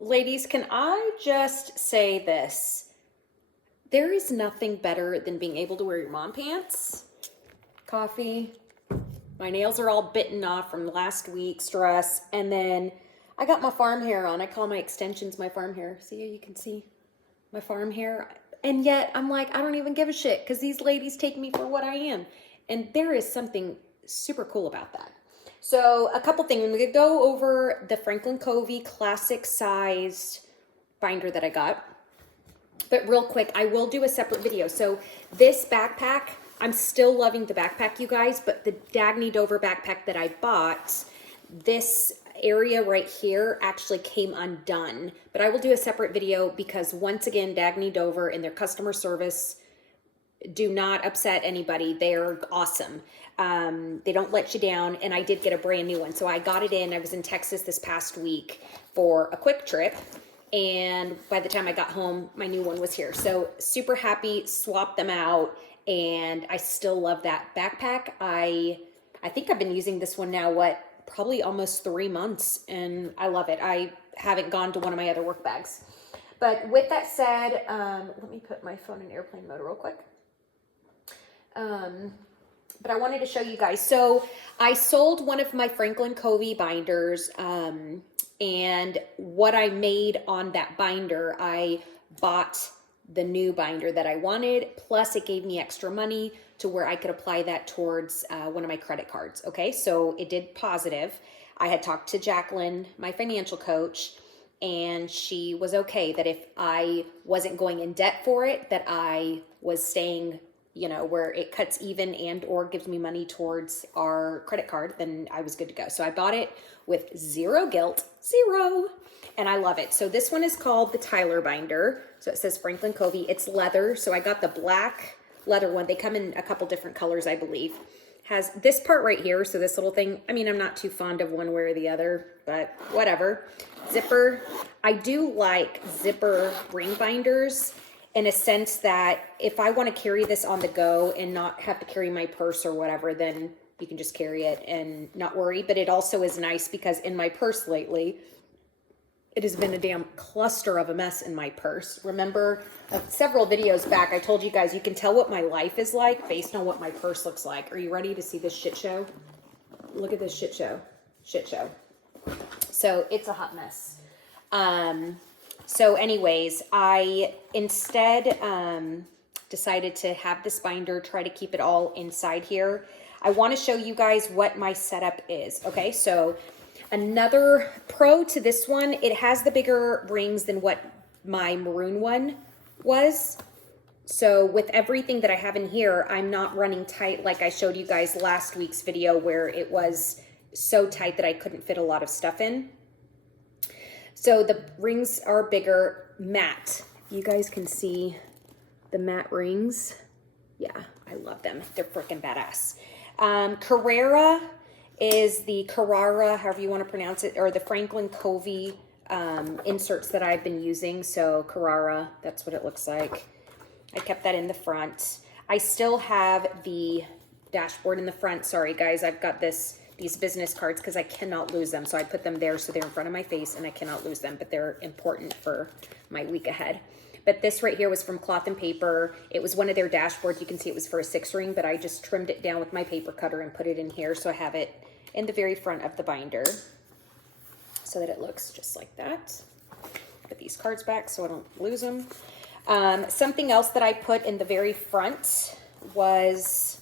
Ladies, can I just say this? There is nothing better than being able to wear your mom pants. Coffee. My nails are all bitten off from last week, stress. And then I got my farm hair on. I call my extensions my farm hair. See, you can see my farm hair. And yet I'm like, I don't even give a shit because these ladies take me for what I am. And there is something super cool about that. So a couple things. We could go over the Franklin Covey classic sized binder that I got. But real quick, I will do a separate video. So this backpack, I'm still loving the backpack, you guys, but the Dagny Dover backpack that I bought, this area right here actually came undone. But I will do a separate video because once again, Dagny Dover and their customer service do not upset anybody. They're awesome. They don't let you down. And I did get a brand new one. So I got it in. I was in Texas this past week for a quick trip. And by the time I got home, my new one was here. So super happy, swapped them out. And I still love that backpack. I think I've been using this one now, probably almost 3 months. And I love it. I haven't gone to one of my other work bags. But with that said, let me put my phone in airplane mode real quick. But I wanted to show you guys. So I sold one of my Franklin Covey binders, and what I made on that binder, I bought the new binder that I wanted, plus it gave me extra money to where I could apply that towards one of my credit cards. Okay, so it did positive. I had talked to Jacqueline, my financial coach, and she was okay that if I wasn't going in debt for it, that I was staying, you know, where it cuts even and or gives me money towards our credit card, then I was good to go. So I bought it with zero guilt, zero, and I love it. So this one is called the Tyler binder. So it says Franklin Covey. It's leather. So I got the black leather one. They come in a couple different colors, I believe. Has this part right here. So this little thing, I mean, I'm not too fond of one way or the other, but whatever. Zipper. I do like zipper ring binders, in a sense that if I want to carry this on the go and not have to carry my purse or whatever, then you can just carry it and not worry. But it also is nice because in my purse lately, it has been a damn cluster of a mess in my purse. Remember several videos back, I told you guys, you can tell what my life is like based on what my purse looks like. Are you ready to see this shit show? Look at this shit show. Shit show. So it's a hot mess. So anyways, I instead decided to have this binder, try to keep it all inside here. I want to show you guys what my setup is. Okay, so another pro to this one, it has the bigger rings than what my maroon one was. So with everything that I have in here, I'm not running tight like I showed you guys last week's video where it was so tight that I couldn't fit a lot of stuff in. So the rings are bigger, matte. You guys can see the matte rings. Yeah, I love them. They're freaking badass. Carrara is the Carrara, however you want to pronounce it, or the Franklin Covey inserts that I've been using. So Carrara, that's what it looks like. I kept that in the front. I still have the dashboard in the front. Sorry guys, I've got these business cards because I cannot lose them. So I put them there so they're in front of my face and I cannot lose them, but they're important for my week ahead. But this right here was from Cloth and Paper. It was one of their dashboards. You can see it was for a 6-ring, but I just trimmed it down with my paper cutter and put it in here. So I have it in the very front of the binder so that it looks just like that. Put these cards back so I don't lose them. Something else that I put in the very front was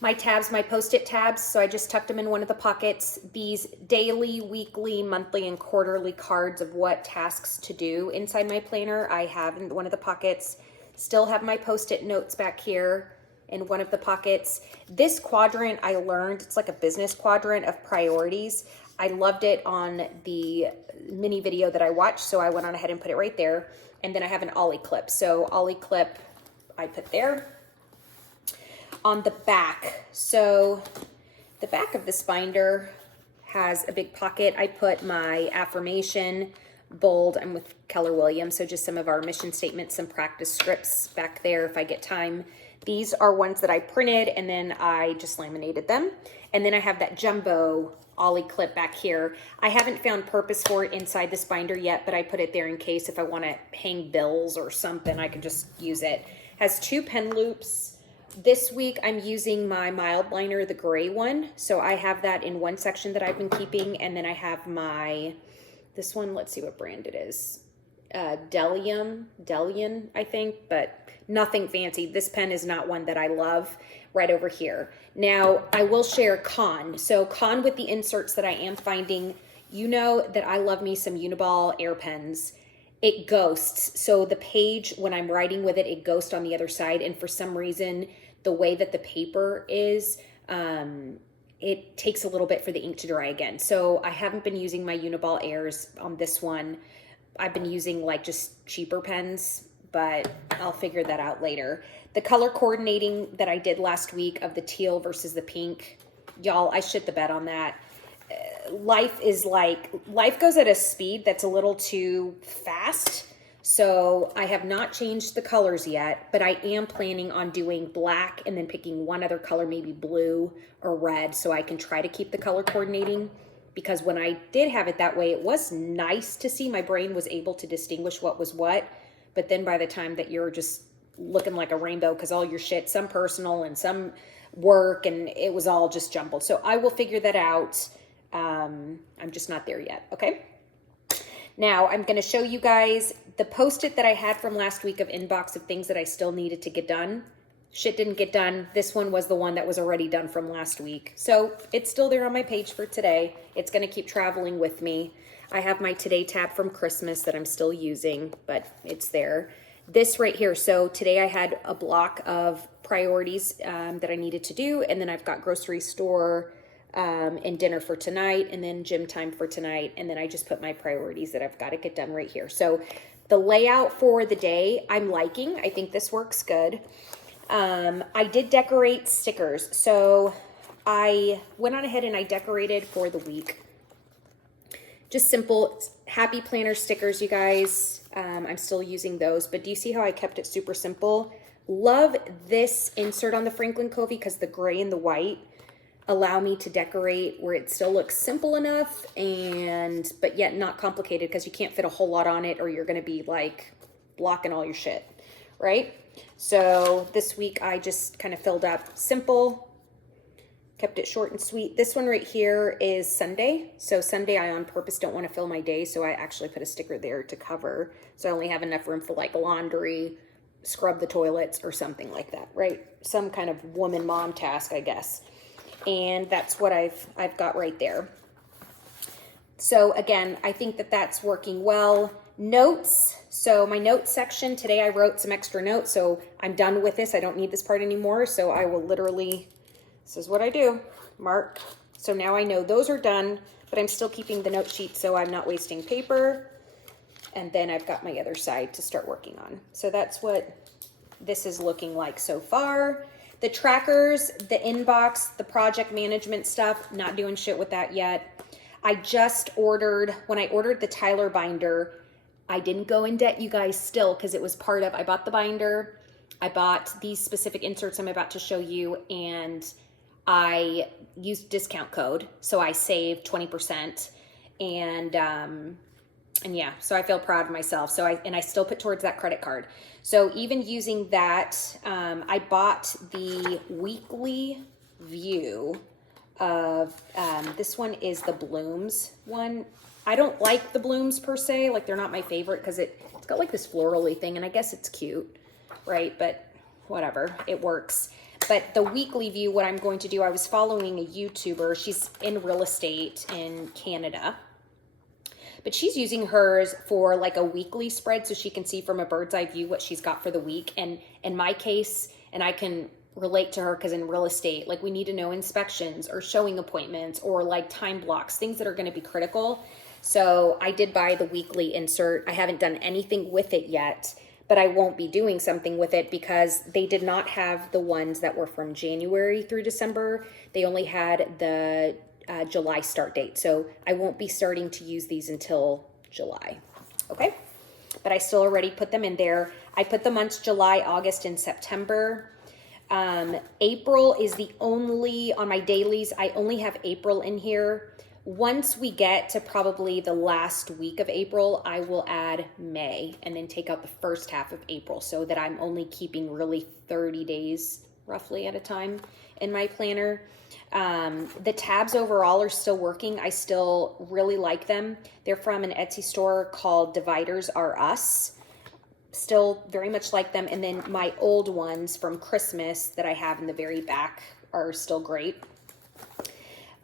my tabs, my Post-it tabs. So I just tucked them in one of the pockets. These daily, weekly, monthly, and quarterly cards of what tasks to do inside my planner, I have in one of the pockets. Still have my Post-it notes back here in one of the pockets. This quadrant I learned, it's like a business quadrant of priorities. I loved it on the mini video that I watched, so I went on ahead and put it right there. And then I have an ollie clip. So ollie clip I put there. On the back, so the back of this binder has a big pocket. I put my affirmation, bold, I'm with Keller Williams, so just some of our mission statements, some practice scripts back there if I get time. These are ones that I printed and then I just laminated them. And then I have that jumbo ollie clip back here. I haven't found purpose for it inside this binder yet, but I put it there in case if I want to hang bills or something, I can just use it. Has 2 pen loops. This week I'm using my Mildliner, the gray one. So I have that in one section that I've been keeping, and then I have this one, let's see what brand it is. Delian, I think, but nothing fancy. This pen is not one that I love. Right over here. Now, I will share con. So con with the inserts that I am finding, you know that I love me some Uniball air pens. It ghosts. So the page, when I'm writing with it, it ghosts on the other side. And for some reason, the way that the paper is, it takes a little bit for the ink to dry again. So I haven't been using my Uniball airs on this one. I've been using like just cheaper pens, but I'll figure that out later. The color coordinating that I did last week of the teal versus the pink, y'all, I shit the bed on that. Life goes at a speed that's a little too fast. So I have not changed the colors yet, but I am planning on doing black and then picking one other color, maybe blue or red, so I can try to keep the color coordinating. Because when I did have it that way, it was nice to see. My brain was able to distinguish what was what. But then by the time that you're just looking like a rainbow because all your shit, some personal and some work, and it was all just jumbled. So I will figure that out. I'm just not there yet. Okay. Now I'm going to show you guys the Post-it that I had from last week of inbox of things that I still needed to get done. Shit didn't get done. This one was the one that was already done from last week. So it's still there on my page for today. It's going to keep traveling with me. I have my Today tab from Christmas that I'm still using, but it's there. This right here. So today I had a block of priorities that I needed to do. And then I've got grocery store and dinner for tonight, and then gym time for tonight. And then I just put my priorities that I've got to get done right here. So the layout for the day I'm liking. I think this works good. I did decorate stickers. So I went on ahead and I decorated for the week. Just simple happy planner stickers, you guys. I'm still using those, but do you see how I kept it super simple? Love this insert on the Franklin Covey because the gray and the white allow me to decorate where it still looks simple enough but yet not complicated, because you can't fit a whole lot on it or you're going to be like blocking all your shit, right? So this week I just kind of filled up simple, kept it short and sweet. This one right here is Sunday. So Sunday I on purpose don't want to fill my day, so I actually put a sticker there to cover. So I only have enough room for like laundry, scrub the toilets or something like that, right? Some kind of woman mom task, I guess. And that's what I've got right there. So again, I think that that's working well. Notes. So my notes section, today I wrote some extra notes, so I'm done with this. I don't need this part anymore. So I will literally, this is what I do, mark. So now I know those are done, but I'm still keeping the note sheet so I'm not wasting paper. And then I've got my other side to start working on. So that's what this is looking like so far. The trackers, the inbox, the project management stuff, not doing shit with that yet. I just ordered, when I ordered the Tyler binder, I didn't go in debt, you guys, still, because it was part of, I bought the binder, I bought these specific inserts I'm about to show you, and I used discount code, so I saved 20%, and yeah, so I feel proud of myself. So I still put towards that credit card. So even using that, I bought the weekly view of, this one is the blooms one. I don't like the blooms per se, like they're not my favorite because it's got like this florally thing, and I guess it's cute, right? But whatever, it works. But the weekly view, what I'm going to do, I was following a YouTuber. She's in real estate in Canada, but she's using hers for like a weekly spread so she can see from a bird's eye view what she's got for the week. And in my case, and I can relate to her because in real estate, like we need to know inspections or showing appointments or like time blocks, things that are going to be critical. So I did buy the weekly insert. I haven't done anything with it yet, but I won't be doing something with it because they did not have the ones that were from January through December. They only had the July start date. So I won't be starting to use these until July. Okay. But I still already put them in there. I put the months July, August, and September. April is the only, on my dailies, I only have April in here Once we get to probably the last week of April, I will add May and then take out the first half of April so that I'm only keeping really 30 days roughly at a time in my planner. The tabs overall are still working. I still really like them. They're from an Etsy store called Dividers Are Us. Still very much like them. And then my old ones from Christmas that I have in the very back are still great.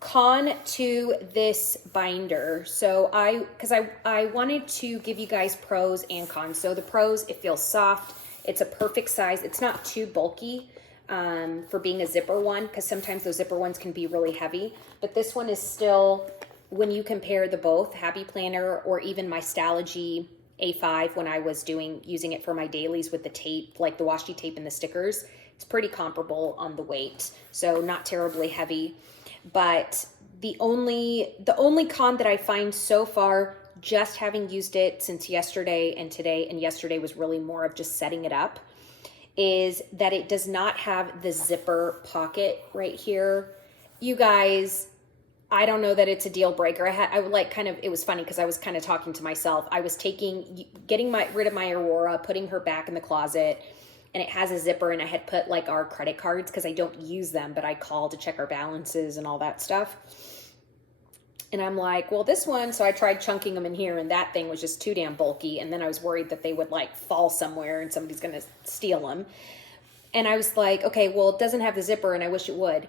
Con to this binder. So I wanted to give you guys pros and cons. So the pros, it feels soft. It's a perfect size. It's not too bulky for being a zipper one, because sometimes those zipper ones can be really heavy. But this one is still, when you compare the both, Happy Planner or even my Stalogy A5 when I was using it for my dailies with the tape, like the washi tape and the stickers, it's pretty comparable on the weight. So not terribly heavy. But the only con that I find so far, just having used it since yesterday and today, and yesterday was really more of just setting it up, is that it does not have the zipper pocket right here. You guys, I don't know that it's a deal breaker. It was funny because I was kind of talking to myself. I was getting rid of my Aurora, putting her back in the closet, and it has a zipper, and I had put like our credit cards because I don't use them, but I call to check our balances and all that stuff. And I'm like, well, this one, so I tried chunking them in here, and that thing was just too damn bulky. And then I was worried that they would like fall somewhere and somebody's going to steal them. And I was like, okay, well, it doesn't have the zipper and I wish it would.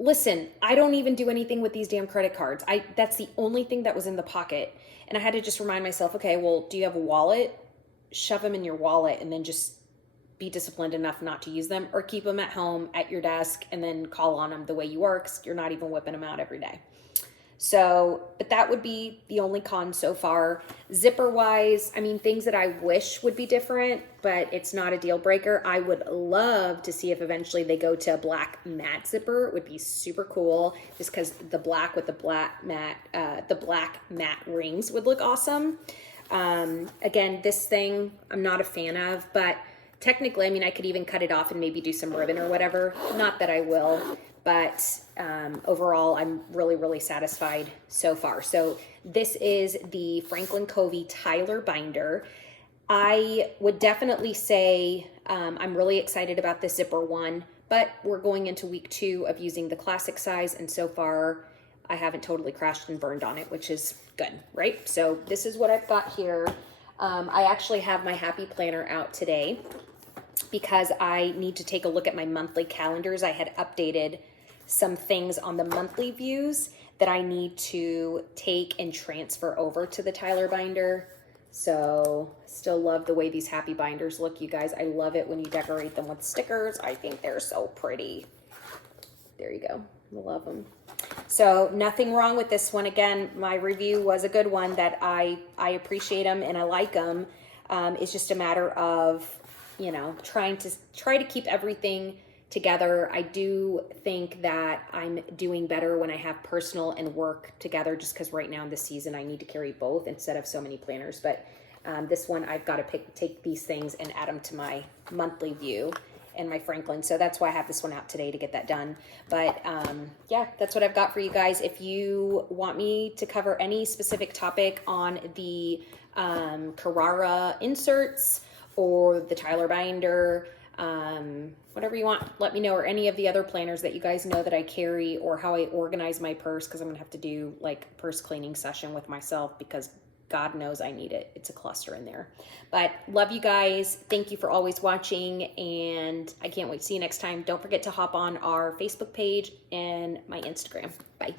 Listen, I don't even do anything with these damn credit cards. That's the only thing that was in the pocket. And I had to just remind myself, okay, well, do you have a wallet? Shove them in your wallet and then just be disciplined enough not to use them, or keep them at home at your desk and then call on them the way you work, because you're not even whipping them out every day. So, but that would be the only con so far. Zipper wise, I mean, things that I wish would be different, but it's not a deal breaker. I would love to see if eventually they go to a black matte zipper. It would be super cool, just because the black with the black matte rings would look awesome. Again, this thing I'm not a fan of, but technically, I mean, I could even cut it off and maybe do some ribbon or whatever. Not that I will, but overall, I'm really, really satisfied so far. So this is the Franklin Covey Tyler binder. I would definitely say I'm really excited about this zipper one, but we're going into week 2 of using the classic size, and so far I haven't totally crashed and burned on it, which is good, right? So this is what I've got here. I actually have my Happy Planner out today because I need to take a look at my monthly calendars. I had updated some things on the monthly views that I need to take and transfer over to the Tyler binder. So still love the way these Happy binders look, you guys. I love it when you decorate them with stickers. I think they're so pretty. There you go. I love them. So nothing wrong with this one. Again, my review was a good one, that I appreciate them and I like them. It's just a matter of, you know, try to keep everything together. I do think that I'm doing better when I have personal and work together, just because right now in this season I need to carry both instead of so many planners. But this one, I've got to take these things and add them to my monthly view and my Franklin. So that's why I have this one out today, to get that done. But yeah, that's what I've got for you guys. If you want me to cover any specific topic on the Carrara inserts or the Tyler binder, whatever you want, let me know, or any of the other planners that you guys know that I carry, or how I organize my purse, because I'm gonna have to do like a purse cleaning session with myself, because God knows I need it. It's a cluster in there. But love you guys. Thank you for always watching, and I can't wait to see you next time. Don't forget to hop on our Facebook page and my Instagram. Bye.